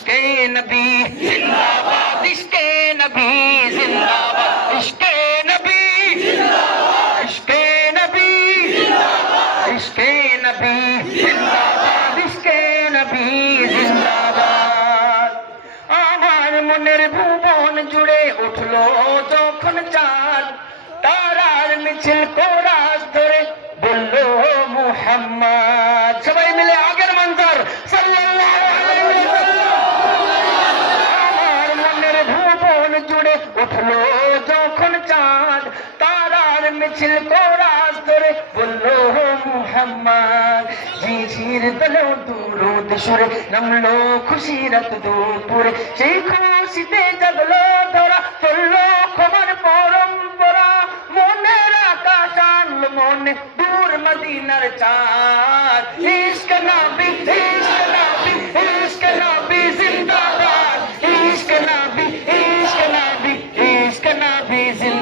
इश्क़े नबी जिंदाबाद, इश्क़े नबी जिंदाबाद, इश्क़े नबी जिंदाबाद, इश्क़े नबी जिंदाबाद, इश्क़े नबी जिंदाबाद, इश्क़े नबी जिंदाबाद। আমার মনের ভুবন জুড়ে উঠলো যখন চাঁদ, তারার মিছিল কোরাস ধরে বলল মুহাম্মদ। সবাই মিলে আগের মঞ্জর সাল্লাল্লাহু আলাইহি ওয়াসাল্লাম। আমার মনের ভুবন জুড়ে উঠলো যখন চাঁদ, তারার মিছিল কোরাস ধরে বলল মুহাম্মদ। ঝিঝির দোলো দুরুদ সুরে নামলো খুশির দুপুরে, সেই খুশিতে জাগলো ধরা চললো ক্ষমার পরম্পরা। মনের আকাশ আনলো মনে দূর মদিনার চাঁদ। ইশক নবী, ইশক নবী, ইশক নবী জিন্দাবাদ, ইশক নবী, ইশক নবী, ইশক নবী জিন্দাবাদ।